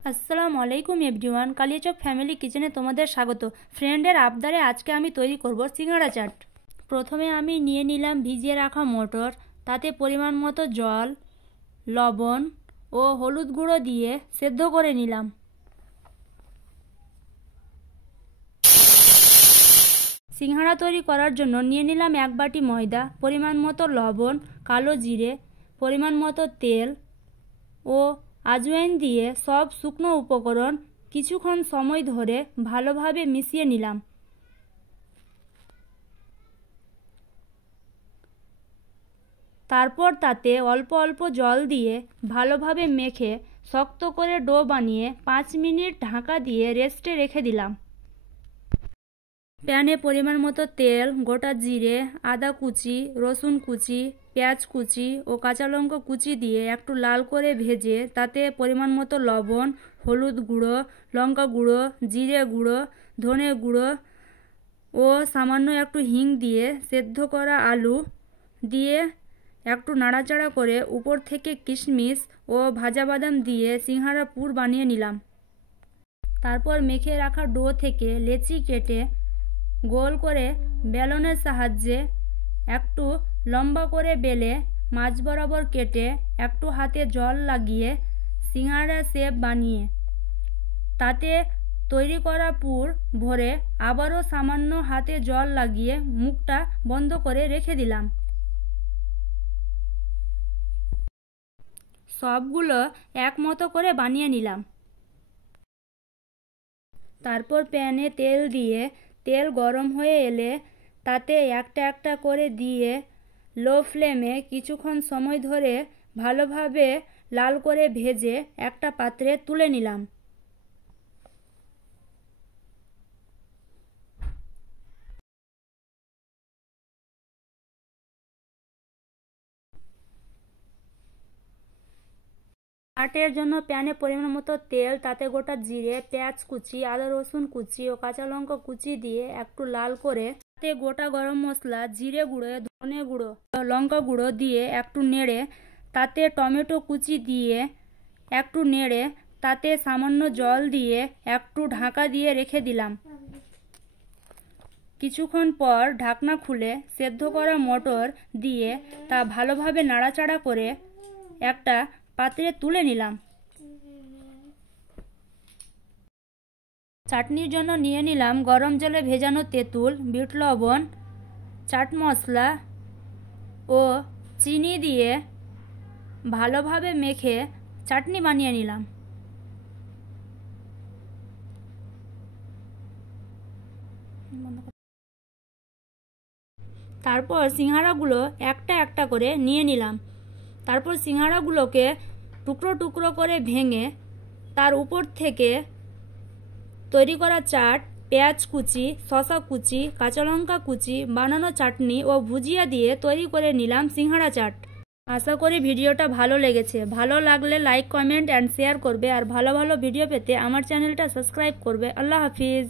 আসসালামু আলাইকুম everyone, Kaliachak family কিচেনে তোমাদের স্বাগত। ফ্রেন্ডের আবদারে আজকে আমি তৈরি করব সিঙ্গাড়া চাট। প্রথমে আমি নিয়ে নিলাম ভিজিয়ে রাখা মটর, তাতে পরিমাণ মতো জল, লবণ ও হলুদ গুঁড়ো দিয়ে সেদ্ধ করে নিলাম। সিঙ্গাড়া তৈরি করার জন্য নিয়ে নিলাম 1 বাটি ময়দা, পরিমাণ মতো লবণ, কালো জিরে, পরিমাণ মতো তেল ও আজওয়াইন দিয়ে সব শুকনো উপকরণ কিছুক্ষণ সময় ধরে ভালোভাবে মিশিয়ে নিলাম। তারপর তাতে অল্প অল্প জল দিয়ে ভালোভাবে মেখে শক্ত করে ডো বানিয়ে 5 মিনিট ঢাকা দিয়ে রেস্টে রেখে দিলাম। প্যানে পরিমাণ মতো তেল, গোটা জিরে, আদা কুচি, রসুন কুচি, পেঁয়াজ কুচি ও কাঁচা লঙ্কা কুচি দিয়ে একটু লাল করে ভেজে তাতে পরিমাণ মতো লবণ, হলুদ গুঁড়ো, লঙ্কা গুঁড়ো, জিরে গুঁড়ো, ধনে গুঁড়ো ও সামান্য একটু হিং দিয়ে সেদ্ধ করা আলু দিয়ে একটু নাড়াচাড়া করে উপর থেকে কিশমিশ ও ভাজা বাদাম দিয়ে সিঙ্গাড়া পুর বানিয়ে নিলাম। তারপর মেখে রাখা ডো থেকে লেচি কেটে গোল করে বেলনের সাহায্যে একটু লম্বা করে বেলে মাঝ বরাবর কেটে একটু হাতে জল লাগিয়ে সিঙ্গাড়া শেপ বানিয়ে তাতে তৈরি করা পুর ভরে আবারও সামান্য হাতে জল লাগিয়ে মুখটা বন্ধ করে রেখে দিলাম। সবগুলো এক মতো করে বানিয়ে নিলাম। তারপর প্যানে তেল দিয়ে তেল গরম হয়ে এলে তাতে একটা একটা করে দিয়ে লো ফ্লেমে কিছুক্ষণ সময় ধরে ভালোভাবে লাল করে ভেজে একটা পাত্রে তুলে নিলাম। চাটের জন্য প্যানে পরিমাণ মতো তেল, তাতে গোটা জিরে, পেঁয়াজ কুচি, আদা রসুন কুচি ও কাঁচা লঙ্কা কুচি দিয়ে একটু লাল করে তাতে গোটা গরম মশলা, জিরে গুঁড়ো, ধনে গুঁড়ো, লঙ্কা গুঁড়ো দিয়ে একটু নেড়ে তাতে টমেটো কুচি দিয়ে একটু নেড়ে তাতে সামান্য জল দিয়ে একটু ঢাকা দিয়ে রেখে দিলাম। কিছুক্ষণ পর ঢাকনা খুলে সেদ্ধ করা মটর দিয়ে তা ভালোভাবে নাড়াচাড়া করে একটা পাত্রে তুলে নিলাম। চাটনির জন্য নিয়ে নিলাম গরম জলে ভেজানো তেঁতুল, বিট লবণ, চাট মশলা ও চিনি দিয়ে ভালোভাবে মেখে চাটনি বানিয়ে নিলাম। তারপর সিঙ্গাড়াগুলো একটা একটা করে নিয়ে নিলাম। তারপর সিঙ্গাড়াগুলোকে টুকরো টুকরো করে ভেঙে তার উপর থেকে তৈরি করা চাট, পেঁয়াজ কুচি, শসা কুচি, কাঁচা লঙ্কা কুচি, বানানো চাটনি ও ভুজিয়া দিয়ে তৈরি করে নিলাম সিঙ্গাড়া চাট। আশা করি ভিডিওটা ভালো লেগেছে। ভালো লাগলে লাইক, কমেন্ট অ্যান্ড শেয়ার করবে আর ভালো ভালো ভিডিও পেতে আমার চ্যানেলটা সাবস্ক্রাইব করবে। আল্লাহ হাফিজ।